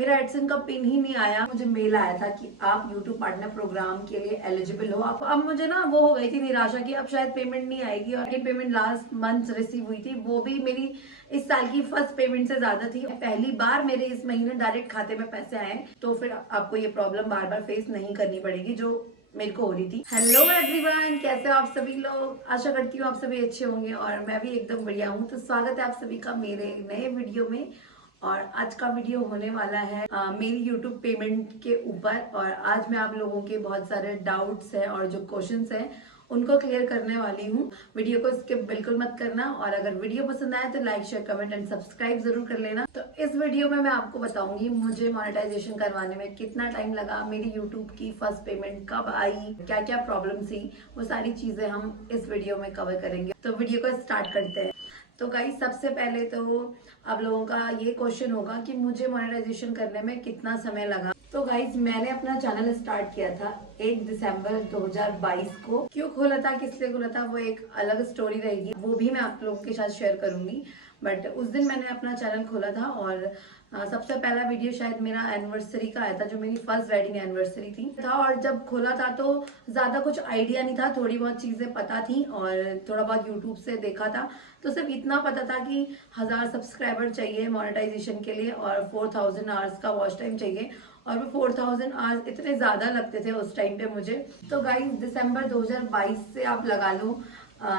मेरा एडसन का पिन ही नहीं आया। मुझे मेल आया था कि आप यूट्यूब पार्टनर प्रोग्राम के लिए एलिजिबल हो। अब मुझे ना वो हो गई थी निराशा कि अब शायद पेमेंट नहीं आएगी, और पेमेंट लास्ट मंथ रिसीव हुई थी, वो भी मेरी इस साल की फर्स्ट पेमेंट से ज्यादा थी। पहली बार मेरे इस महीने डायरेक्ट खाते में पैसे आए, तो फिर आपको ये प्रॉब्लम बार बार फेस नहीं करनी पड़ेगी जो मेरे को हो रही थी। हेलो एवरीवन, कैसे हो आप सभी लोग। आशा करती हूँ आप सभी अच्छे होंगे और मैं भी एकदम बढ़िया हूँ। तो स्वागत है आप सभी का मेरे नए वीडियो में। और आज का वीडियो होने वाला है मेरी YouTube पेमेंट के ऊपर। और आज मैं आप लोगों के बहुत सारे डाउट्स हैं और जो क्वेश्चंस हैं उनको क्लियर करने वाली हूँ। वीडियो को स्किप बिल्कुल मत करना, और अगर वीडियो पसंद आए तो like share comment and subscribe जरूर कर लेना। तो इस वीडियो में मैं आपको बताऊंगी मुझे मोनेटाइजेशन करवाने में कितना टाइम लगा, मेरी यूट्यूब की फर्स्ट पेमेंट कब आई, क्या क्या प्रॉब्लम थी, वो सारी चीजें हम इस वीडियो में कवर करेंगे। तो वीडियो को स्टार्ट करते हैं। तो गाइस, सबसे पहले तो आप लोगों का ये क्वेश्चन होगा कि मुझे मोनेटाइजेशन करने में कितना समय लगा। तो गाइज, मैंने अपना चैनल स्टार्ट किया था 1 दिसंबर 2022 को। क्यों खोला था, किस लिए खोला था, वो एक अलग स्टोरी रहेगी, वो भी मैं आप लोगों के साथ शेयर करूंगी। बट उस दिन मैंने अपना चैनल खोला था, और सबसे पहला वीडियो शायद मेरा एनिवर्सरी का आया था, जो मेरी फर्स्ट वेडिंग एनिवर्सरी थी था। और जब खोला था तो ज्यादा कुछ आइडिया नहीं था, थोड़ी बहुत चीजें पता थी और थोड़ा बहुत यूट्यूब से देखा था। तो सिर्फ इतना पता था कि 1000 सब्सक्राइबर चाहिए मोनेटाइजेशन के लिए और 4000 आवर्स का वॉच टाइम चाहिए, और वो 4000 आवर्स इतने ज्यादा लगते थे उस टाइम पे मुझे। तो गाइस, दिसंबर 2022 से आप लगा लो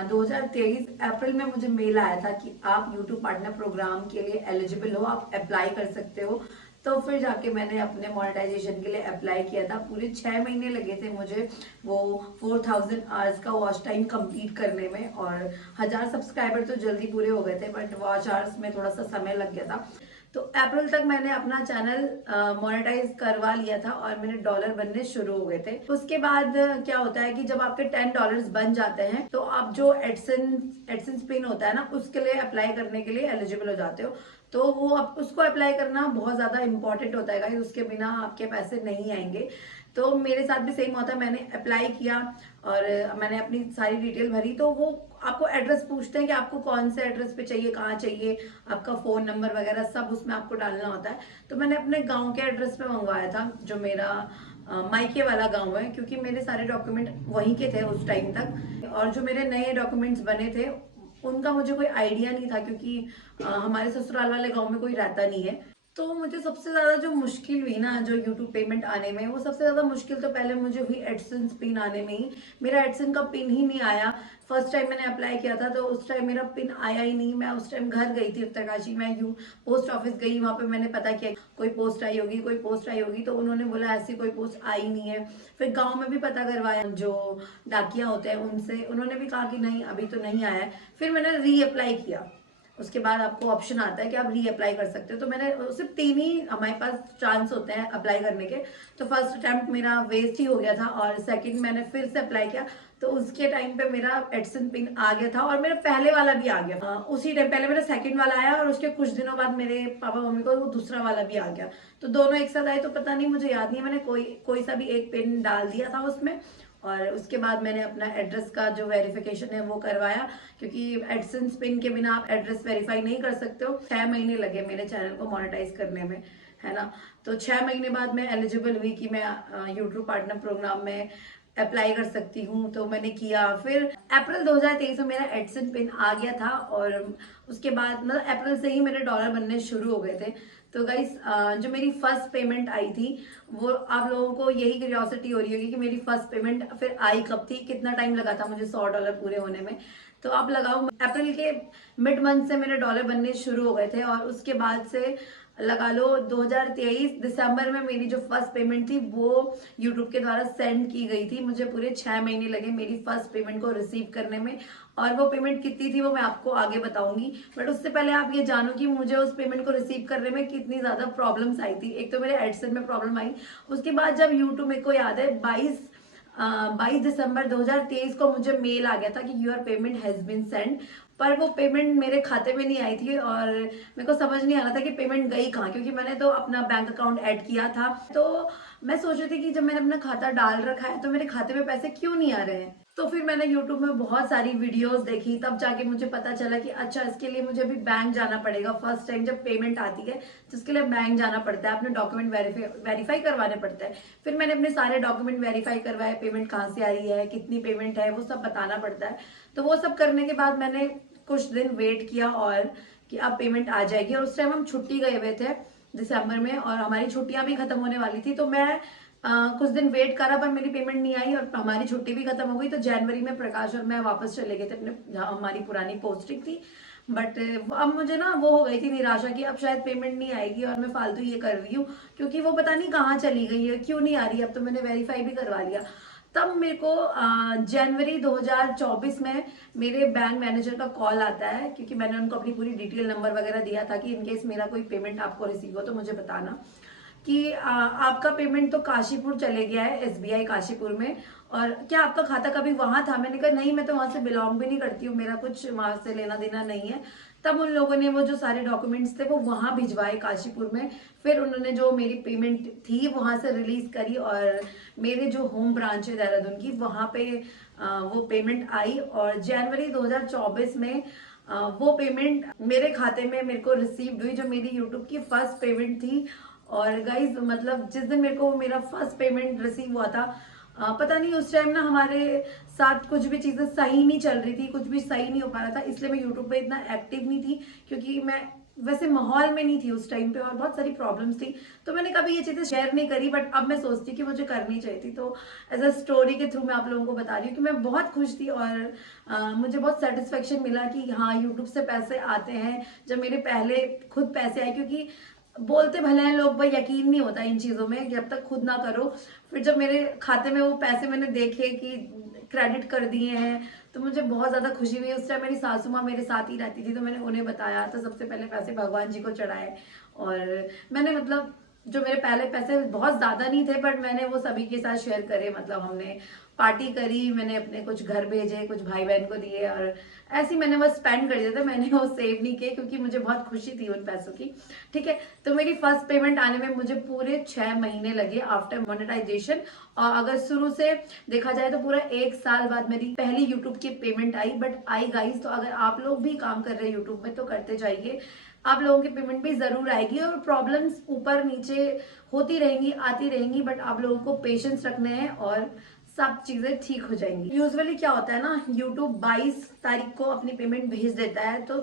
2023 अप्रैल में मुझे मेल आया था कि आप यूट्यूब पार्टनर प्रोग्राम के लिए एलिजिबल हो, आप अप्लाई कर सकते हो। तो फिर जाके मैंने अपने मोनेटाइजेशन के लिए अप्लाई किया था। पूरे 6 महीने लगे थे मुझे वो 4000 आवर्स का वॉच टाइम कंप्लीट करने में, और 1000 सब्सक्राइबर तो जल्दी पूरे हो गए थे, बट वॉच आवर्स में थोड़ा सा समय लग गया था। तो अप्रैल तक मैंने अपना चैनल मोनेटाइज करवा लिया था और मेरे डॉलर बनने शुरू हो गए थे। उसके बाद क्या होता है कि जब आपके $10 बन जाते हैं तो आप जो एडसेंस पिन होता है ना, उसके लिए अप्लाई करने के लिए एलिजिबल हो जाते हो। तो वो आप उसको अप्लाई करना बहुत ज्यादा इंपॉर्टेंट होता है, उसके बिना आपके पैसे नहीं आएंगे। तो मेरे साथ भी सेम होता है, मैंने अप्लाई किया और मैंने अपनी सारी डिटेल भरी। तो वो आपको एड्रेस पूछते हैं कि आपको कौन से एड्रेस पे चाहिए, कहाँ चाहिए, आपका फोन नंबर वगैरह सब उसमें आपको डालना होता है। तो मैंने अपने गांव के एड्रेस पे मंगवाया था, जो मेरा मायके वाला गांव है, क्योंकि मेरे सारे डॉक्यूमेंट वहीं के थे उस टाइम तक। और जो मेरे नए डॉक्यूमेंट्स बने थे उनका मुझे कोई आइडिया नहीं था, क्योंकि हमारे ससुराल वाले गांव में कोई रहता नहीं है। तो मुझे सबसे ज्यादा जो मुश्किल हुई ना, जो यूट्यूब पेमेंट आने में, वो सबसे ज्यादा मुश्किल तो पहले मुझे हुई एडसेंस पिन आने में ही। मेरा एडसेंस का पिन ही नहीं आया। फर्स्ट टाइम मैंने अप्लाई किया था तो उस टाइम मेरा पिन आया ही नहीं। मैं उस टाइम घर गई थी उत्तरकाशी में, यू पोस्ट ऑफिस गई, वहां पे मैंने पता किया कोई पोस्ट आई होगी, कोई पोस्ट आई होगी। तो उन्होंने बोला ऐसी कोई पोस्ट आई नहीं है। फिर गाँव में भी पता करवाया, जो डाकिया होते हैं उनसे, उन्होंने भी कहा कि नहीं अभी तो नहीं आया है। फिर मैंने री अप्लाई किया। उसके बाद आपको ऑप्शन आता है कि आप री अप्लाई कर सकते हो। तो मैंने सिर्फ 3 ही हमारे पास चांस होते हैं अप्लाई करने के। तो फर्स्ट अटेम्प्ट मेरा वेस्ट ही हो गया था, और सेकंड मैंने फिर से अप्लाई किया तो उसके टाइम पे मेरा एडसन पिन आ गया था, और मेरा पहले वाला भी आ गया। उसी टाइम पहले मेरा सेकंड वाला आया और उसके कुछ दिनों बाद मेरे पापा मम्मी को वो दूसरा वाला भी आ गया। तो दोनों एक साथ आए, तो पता नहीं, मुझे याद नहीं है, मैंने कोई सा भी एक पिन डाल दिया था उसमें। और उसके बाद मैंने अपना एड्रेस का जो वेरिफिकेशन है वो करवाया, क्योंकि एडसेंस पिन के बिना आप एड्रेस वेरीफाई नहीं कर सकते हो। 6 महीने लगे मेरे चैनल को मोनेटाइज करने में, है ना। तो 6 महीने बाद मैं एलिजिबल हुई कि मैं यूट्यूब पार्टनर प्रोग्राम में अप्लाई कर सकती हूँ। तो मैंने किया। फिर अप्रैल 2023 में मेरा एडसेंस पिन आ गया था, और उसके बाद मतलब अप्रैल से ही मेरे डॉलर बनने शुरू हो गए थे। तो गाइस, जो मेरी फर्स्ट पेमेंट आई थी, वो आप लोगों को यही क्यूरियोसिटी हो रही होगी कि मेरी फर्स्ट पेमेंट फिर आई कब थी, कितना टाइम लगा था मुझे $100 पूरे होने में। तो आप लगाओ, अप्रैल के मिड मंथ से मेरे डॉलर बनने शुरू हो गए थे, और उसके बाद से लगा लो 2023 दिसंबर में मेरी जो फर्स्ट पेमेंट थी वो यूट्यूब के द्वारा सेंड की गई थी। मुझे पूरे 6 महीने लगे मेरी फर्स्ट पेमेंट को रिसीव करने में, और वो पेमेंट कितनी थी वो मैं आपको आगे बताऊंगी। बट उससे पहले आप ये जानो कि मुझे उस पेमेंट को रिसीव करने में कितनी ज्यादा प्रॉब्लम्स आई थी। एक तो मेरे एडसेंस में प्रॉब्लम आई, उसके बाद जब यूट्यूब, मेरे को याद है 22 दिसंबर 2023 को मुझे मेल आ गया था कि your payment has been send. पर वो पेमेंट मेरे खाते में नहीं आई थी, और मेरे को समझ नहीं आ रहा था कि पेमेंट गई कहाँ, क्योंकि मैंने तो अपना बैंक अकाउंट ऐड किया था। तो मैं सोच रही थी कि जब मैंने अपना खाता डाल रखा है तो मेरे खाते में पैसे क्यों नहीं आ रहे हैं। तो फिर मैंने YouTube में बहुत सारी वीडियोस देखी, तब जाके मुझे पता चला कि अच्छा इसके लिए मुझे अभी बैंक जाना पड़ेगा। फर्स्ट टाइम जब पेमेंट आती है तो इसके लिए बैंक जाना पड़ता है, अपने डॉक्यूमेंट वेरीफाई करवाने पड़ते हैं। फिर मैंने अपने सारे डॉक्यूमेंट वेरीफाई करवाए, पेमेंट कहाँ से आ रही है, कितनी पेमेंट है, वो सब बताना पड़ता है। तो वो सब करने के बाद मैंने कुछ दिन वेट किया और कि अब पेमेंट आ जाएगी। और उस टाइम हम छुट्टी गए हुए थे दिसंबर में और हमारी छुट्टियां भी खत्म होने वाली थी। तो मैं कुछ दिन वेट करा पर मेरी पेमेंट नहीं आई और हमारी छुट्टी भी खत्म हो गई। तो जनवरी में प्रकाश और मैं वापस चले गए थे अपने जहाँ हमारी पुरानी पोस्टिंग थी। बट अब मुझे ना वो हो गई थी निराशा की अब शायद पेमेंट नहीं आएगी और मैं फालतू ये कर रही हूँ, क्योंकि वो पता नहीं कहाँ चली गई है, क्यों नहीं आ रही है। अब तो मैंने वेरीफाई भी करवा लिया। तब मेरे को जनवरी 2024 में मेरे बैंक मैनेजर का कॉल आता है, क्योंकि मैंने उनको अपनी पूरी डिटेल नंबर वगैरह दिया था कि इनकेस मेरा कोई पेमेंट आपको रिसीव हो तो मुझे बताना कि आपका पेमेंट तो काशीपुर चले गया है, एसबीआई काशीपुर में, और क्या आपका खाता कभी वहां था। मैंने कहा नहीं, मैं तो वहां से बिलोंग भी नहीं करती हूँ, मेरा कुछ वहां से लेना देना नहीं है। तब उन लोगों ने वो जो सारे डॉक्यूमेंट्स थे वो वहां भिजवाए काशीपुर में। फिर उन्होंने जो मेरी पेमेंट थी वहां से रिलीज करी और मेरे जो होम ब्रांच है देहरादून की वहां पे वो पेमेंट आई। और जनवरी 2024 में वो पेमेंट मेरे खाते में मेरे को रिसीव हुई, जो मेरी यूट्यूब की फर्स्ट पेमेंट थी। और गाइज मतलब जिस दिन मेरे को मेरा फर्स्ट पेमेंट रिसीव हुआ था, पता नहीं उस टाइम ना हमारे साथ कुछ भी चीजें सही नहीं चल रही थी, कुछ भी सही नहीं हो पा रहा था, इसलिए मैं यूट्यूब पे इतना एक्टिव नहीं थी, क्योंकि मैं वैसे माहौल में नहीं थी उस टाइम पे और बहुत सारी प्रॉब्लम्स थी। तो मैंने कभी ये चीजें शेयर नहीं करी, बट अब मैं सोचती कि मुझे करनी चाहिए थी। तो एज अ स्टोरी के थ्रू मैं आप लोगों को बता रही हूँ कि मैं बहुत खुश थी और मुझे बहुत सेटिस्फेक्शन मिला कि हाँ यूट्यूब से पैसे आते हैं। जब मेरे पहले खुद पैसे आए, क्योंकि बोलते भले हैं लोग, भाई यकीन नहीं होता इन चीजों में जब तक खुद ना करो। फिर जब मेरे खाते में वो पैसे मैंने देखे कि क्रेडिट कर दिए हैं तो मुझे बहुत ज्यादा खुशी हुई। उस टाइम मेरी सासू माँ मेरे साथ ही रहती थी, तो मैंने उन्हें बताया, तो सबसे पहले पैसे भगवान जी को चढ़ाए। और मैंने मतलब जो मेरे पहले पैसे बहुत ज्यादा नहीं थे, बट मैंने वो सभी के साथ शेयर करे। मतलब हमने पार्टी करी, मैंने अपने कुछ घर भेजे, कुछ भाई बहन को दिए, और ऐसे ही मैंने बस स्पेंड कर दिया था। मैंने वो सेव नहीं किए क्योंकि मुझे बहुत खुशी थी उन पैसों की। ठीक है, तो मेरी फर्स्ट पेमेंट आने में मुझे पूरे 6 महीने लगे आफ्टर मोनेटाइजेशन। और अगर शुरू से देखा जाए तो पूरा 1 साल बाद मेरी पहली यूट्यूब की payment I. But I guys, तो अगर आप लोग भी काम कर रहे हैं यूट्यूब में तो करते जाइए, आप लोगों की पेमेंट भी जरूर आएगी। और प्रॉब्लम्स ऊपर नीचे होती रहेंगी, आती रहेंगी, बट आप लोगों को पेशेंस रखने हैं और सब चीजें ठीक हो जाएंगी। यूजुअली क्या होता है ना, यूट्यूब 22 तारीख को अपनी पेमेंट भेज देता है, तो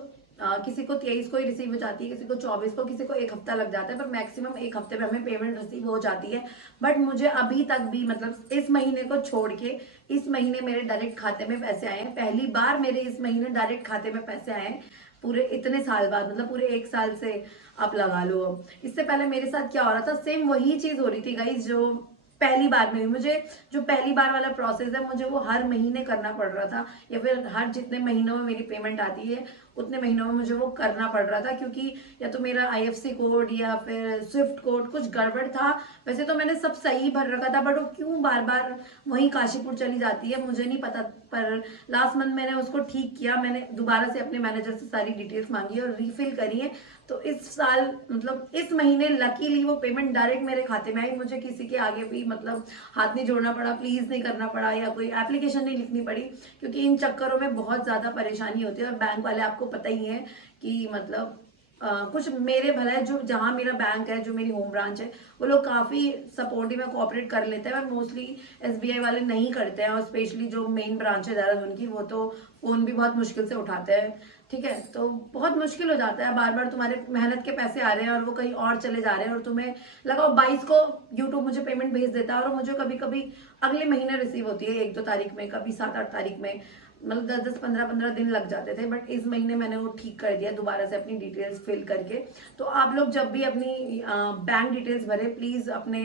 किसी को 23 को ही रिसीव हो जाती है, किसी को 24 को, किसी को 1 हफ्ता लग जाता है, पर मैक्सिमम 1 हफ्ते में हमें पेमेंट रिसीव हो जाती है। बट मुझे अभी तक भी मतलब इस महीने को छोड़ के इस महीने मेरे डायरेक्ट खाते में पैसे आए हैं। पहली बार मेरे इस महीने डायरेक्ट खाते में पैसे आए हैं पूरे इतने साल बाद, मतलब पूरे 1 साल से आप लगा लो। अब इससे पहले मेरे साथ क्या हो रहा था, सेम वही चीज हो रही थी गाइज जो पहली बार में भी मुझे, जो पहली बार वाला प्रोसेस है मुझे वो हर महीने करना पड़ रहा था, या फिर हर जितने महीनों में मेरी पेमेंट आती है उतने महीनों में मुझे वो करना पड़ रहा था, क्योंकि या तो मेरा आईएफसी कोड या फिर स्विफ्ट कोड कुछ गड़बड़ था। वैसे तो मैंने सब सही भर रखा था, बट वो क्यों बार बार वही काशीपुर चली जाती है मुझे नहीं पता। पर लास्ट मंथ मैंने उसको ठीक किया, मैंने दोबारा से अपने मैनेजर से सारी डिटेल्स मांगी और रीफिल करी है। तो इस साल मतलब इस महीने लकीली वो पेमेंट डायरेक्ट मेरे खाते में आई, मुझे किसी के आगे भी मतलब हाथ नहीं जोड़ना पड़ा, प्लीज नहीं करना पड़ा, या कोई एप्लीकेशन नहीं लिखनी पड़ी, क्योंकि इन चक्करों में बहुत ज्यादा परेशानी होती है। और बैंक वाले आपको पता ही है कि मतलब कुछ मेरे भला है, जो जहां मेरा बैंक है, जो मेरी होम ब्रांच है, वो लोग काफी सपोर्टिव है, कोऑपरेट कर लेते हैं। और मोस्टली एसबीआई वाले नहीं करते हैं, और स्पेशली जो मेन ब्रांच है देहरादून की, वो तो फोन भी बहुत मुश्किल से उठाते हैं। ठीक है, तो बहुत मुश्किल हो जाता है, बार बार तुम्हारे मेहनत के पैसे आ रहे हैं और वो कहीं और चले जा रहे हैं, और तुम्हें लगाओ 22 को यूट्यूब मुझे पेमेंट भेज देता है और मुझे कभी कभी अगले महीने रिसीव होती है, 1-2 तारीख में, कभी 7-8 तारीख में, मतलब 10-10 15-15 दिन लग जाते थे। बट इस महीने मैंने वो ठीक कर दिया दोबारा से अपनी डिटेल्स फिल करके। तो आप लोग जब भी अपनी बैंक डिटेल्स भरे, प्लीज अपने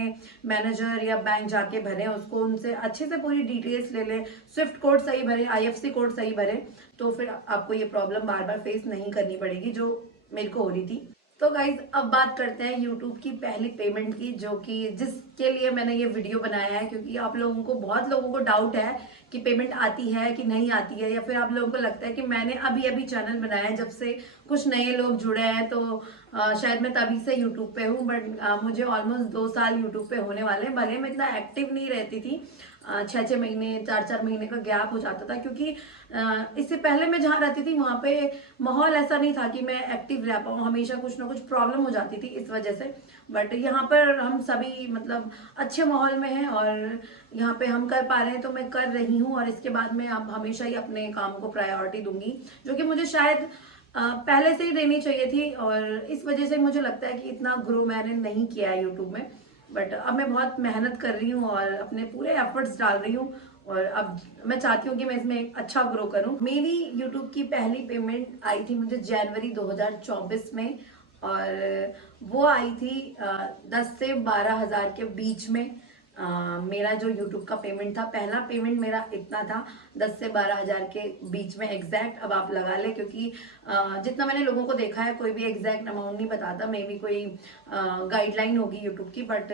मैनेजर या बैंक जाके भरें उसको, उनसे अच्छे से पूरी डिटेल्स ले लें, स्विफ्ट कोड सही भरे, आईएफसी कोड सही भरे, तो फिर आपको ये प्रॉब्लम बार बार फेस नहीं करनी पड़ेगी जो मेरे को हो रही थी। तो गाइज अब बात करते हैं यूट्यूब की पहली पेमेंट की, जो कि जिसके लिए मैंने ये वीडियो बनाया है, क्योंकि आप लोगों को, बहुत लोगों को डाउट है कि पेमेंट आती है कि नहीं आती है, या फिर आप लोगों को लगता है कि मैंने अभी अभी चैनल बनाया है, जब से कुछ नए लोग जुड़े हैं तो शायद मैं तभी से यूट्यूब पे हूँ, बट मुझे ऑलमोस्ट 2 साल यूट्यूब पे होने वाले हैं। भले मैं इतना एक्टिव नहीं रहती थी, 6-6 महीने 4-4 महीने का गैप हो जाता था, क्योंकि इससे पहले मैं जहाँ रहती थी वहाँ पे माहौल ऐसा नहीं था कि मैं एक्टिव रह पाऊँ, हमेशा कुछ ना कुछ प्रॉब्लम हो जाती थी इस वजह से। बट यहाँ पर हम सभी मतलब अच्छे माहौल में हैं और यहाँ पे हम कर पा रहे हैं, तो मैं कर रही हूँ। और इसके बाद मैं अब हमेशा ही अपने काम को प्रायोरिटी दूंगी, जो कि मुझे शायद पहले से ही देनी चाहिए थी, और इस वजह से मुझे लगता है कि इतना ग्रो मैंने नहीं किया है यूट्यूब में। बट अब मैं बहुत मेहनत कर रही हूँ और अपने पूरे एफर्ट्स डाल रही हूँ, और अब मैं चाहती हूँ कि मैं इसमें अच्छा ग्रो करूँ। मेरी यूट्यूब की पहली पेमेंट आई थी मुझे जनवरी 2024 में, और वो आई थी 10 से 12 हजार के बीच में। मेरा जो यूट्यूब का पेमेंट था, पहला पेमेंट मेरा इतना था, 10 से 12 हजार के बीच में एग्जैक्ट। अब आप लगा ले, क्योंकि जितना मैंने लोगों को देखा है कोई भी एग्जैक्ट अमाउंट नहीं बताता, मे बी कोई गाइडलाइन होगी यूट्यूब की, बट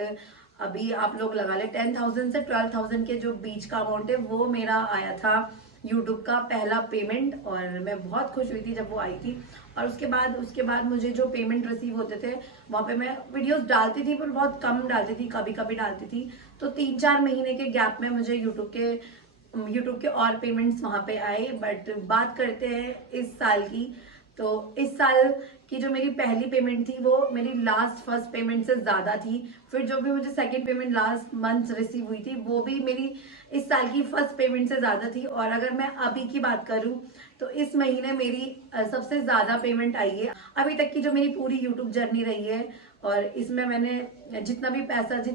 अभी आप लोग लगा ले 10,000 से 12,000 के जो बीच का अमाउंट है वो मेरा आया था यूट्यूब का पहला पेमेंट। और मैं बहुत खुश हुई थी जब वो आई थी। और उसके बाद मुझे जो पेमेंट रिसीव होते थे, वहाँ पे मैं वीडियोस डालती थी पर बहुत कम डालती थी, कभी कभी डालती थी। तो 3-4 महीने के गैप में मुझे यूट्यूब के और पेमेंट्स वहाँ पे आए। बट बात करते हैं इस साल की, तो इस साल की जो मेरी पहली पेमेंट थी वो मेरी फर्स्ट पेमेंट से ज्यादा थी। फिर जो भी मुझे second payment last month receive हुई थी वो भी मेरी इस साल की फर्स्ट पेमेंट से ज्यादा थी। और अगर मैं अभी की बात करूं तो इस महीने मेरी सबसे ज्यादा पेमेंट आई है अभी तक की जो मेरी पूरी यूट्यूब जर्नी रही है। और इसमें मैंने जितनी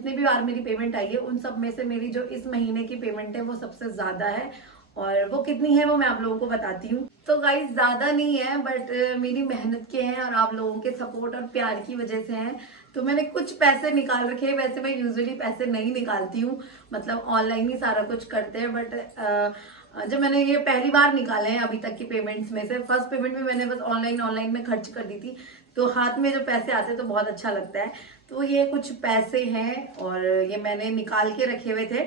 भी बार मेरी पेमेंट आई है, उन सब में से मेरी जो इस महीने की पेमेंट है वो सबसे ज्यादा है। और वो कितनी है वो मैं आप लोगों को बताती हूँ। तो गाइस ज्यादा नहीं है, बट मेरी मेहनत के हैं और आप लोगों के सपोर्ट और प्यार की वजह से हैं। तो मैंने कुछ पैसे निकाल रखे हैं। वैसे मैं यूजुअली पैसे नहीं निकालती हूँ, मतलब ऑनलाइन ही सारा कुछ करते हैं। बट जब मैंने ये पहली बार निकाले हैं अभी तक की पेमेंट्स में से, फर्स्ट पेमेंट भी मैंने बस ऑनलाइन में खर्च कर दी थी, तो हाथ में जो पैसे आते हैं तो बहुत अच्छा लगता है। तो ये कुछ पैसे हैं और ये मैंने निकाल के रखे हुए थे,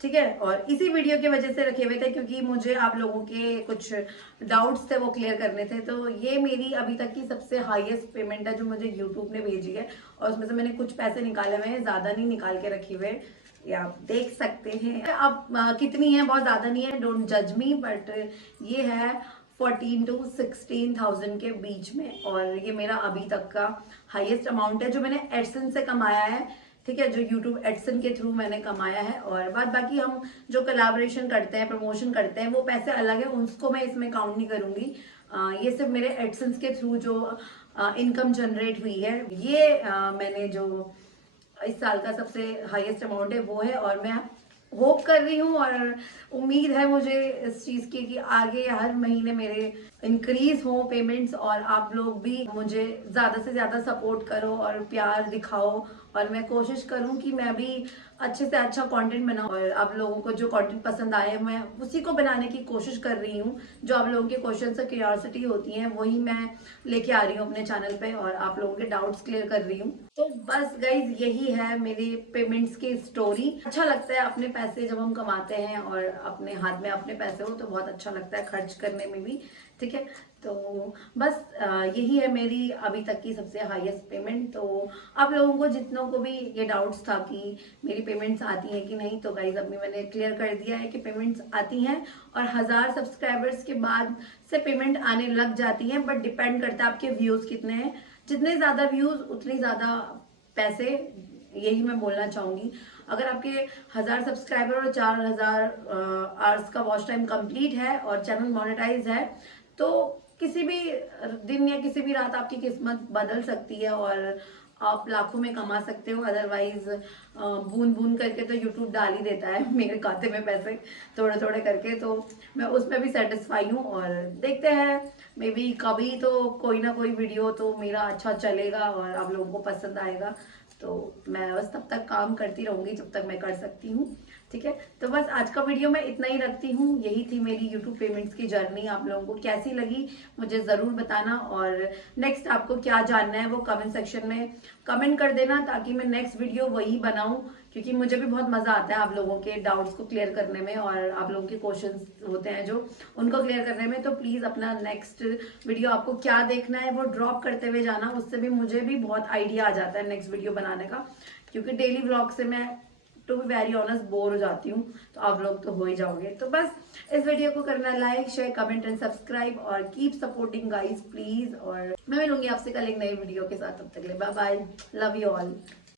ठीक है। और इसी वीडियो की वजह से रखे हुए थे क्योंकि मुझे आप लोगों के कुछ डाउट्स थे वो क्लियर करने थे। तो ये मेरी अभी तक की सबसे हाईएस्ट पेमेंट है जो मुझे यूट्यूब ने भेजी है, और उसमें से मैंने कुछ पैसे निकाले हुए हैं, ज्यादा नहीं निकाल के रखे हुए, ये आप देख सकते हैं। अब कितनी है, बहुत ज्यादा नहीं है, डोंट जज मी, बट ये है 14 to 16,000 के बीच में। और ये मेरा अभी तक का हाईएस्ट अमाउंट है जो मैंने एडसेंस से कमाया है, ठीक है, जो यूट्यूब एडसेंस के थ्रू मैंने कमाया है। और बाद बाकी हम जो कोलैबोरेशन करते हैं, प्रमोशन करते हैं, वो पैसे अलग है, उसको मैं इसमें काउंट नहीं करूंगी। ये सिर्फ मेरे एडसेंस के थ्रू जो इनकम जनरेट हुई है, ये मैंने जो इस साल का सबसे हाईएस्ट अमाउंट है वो है। और मैं होप कर रही हूँ और उम्मीद है मुझे इस चीज की कि आगे हर महीने मेरे इंक्रीज हो पेमेंट्स, और आप लोग भी मुझे ज्यादा से ज्यादा सपोर्ट करो और प्यार दिखाओ। और मैं कोशिश करूं कि मैं भी अच्छे से अच्छा कंटेंट बनाऊं, और आप लोगों को जो कंटेंट पसंद आए मैं उसी को बनाने की कोशिश कर रही हूँ। जो आप लोगों के क्वेश्चन और क्यूरियोसिटी होती है वही मैं लेके आ रही हूँ अपने चैनल पे, और आप लोगों के डाउट्स क्लियर कर रही हूँ। तो बस गाइज यही है मेरी पेमेंट्स की स्टोरी। अच्छा लगता है अपने पैसे जब हम कमाते हैं और अपने हाथ में अपने पैसे हो तो बहुत अच्छा लगता है खर्च करने में भी, ठीक है। तो बस यही है मेरी अभी तक की सबसे हाईएस्ट पेमेंट। तो आप लोगों को जितनों को भी ये डाउट्स था कि मेरी पेमेंट्स आती हैं कि नहीं, तो गाइज अभी मैंने क्लियर कर दिया है कि पेमेंट्स आती हैं, और 1000 सब्सक्राइबर्स के बाद से पेमेंट आने लग जाती है। बट डिपेंड करता है आपके व्यूज कितने हैं, जितने ज्यादा व्यूज उतनी ज्यादा पैसे, यही मैं बोलना चाहूंगी। अगर आपके 1000 सब्सक्राइबर और 4000 आवर्स का वॉच टाइम कंप्लीट है और चैनल मोनेटाइज है, तो किसी भी दिन या किसी भी रात आपकी किस्मत बदल सकती है और आप लाखों में कमा सकते हो। अदरवाइज बूंद बूंद करके तो यूट्यूब डाल ही देता है मेरे खाते में पैसे थोड़े थोड़े करके। तो मैं उसमें भी सेटिस्फाई हूँ, और देखते हैं मे बी कभी तो कोई ना कोई वीडियो तो मेरा अच्छा चलेगा और आप लोगों को पसंद आएगा। तो मैं बस तब तक काम करती रहूंगी जब तक मैं कर सकती हूँ, ठीक है। तो बस आज का वीडियो मैं इतना ही रखती हूँ। यही थी मेरी यूट्यूब पेमेंट्स की जर्नी। आप लोगों को कैसी लगी मुझे जरूर बताना, और नेक्स्ट आपको क्या जानना है वो कमेंट सेक्शन में कमेंट कर देना ताकि मैं नेक्स्ट वीडियो वही बनाऊं, क्योंकि मुझे भी बहुत मजा आता है आप लोगों के डाउट्स को क्लियर करने में और आप लोगों के क्वेश्चंस होते हैं जो उनको क्लियर करने में। तो प्लीज अपना नेक्स्ट वीडियो आपको क्या देखना है वो ड्रॉप करते हुए जाना, उससे भी मुझे भी बहुत आइडिया आ जाता है नेक्स्ट वीडियो बनाने का, क्योंकि डेली व्लॉग से मैं to be very honest bore हो जाती हूँ, तो आप लोग तो हो ही जाओगे। तो बस इस वीडियो को करना like share comment and subscribe और कीप सपोर्टिंग गाइज प्लीज। और मैं मिलूंगी आपसे कल एक नई वीडियो के साथ, तब तक के लिए bye bye, love you all.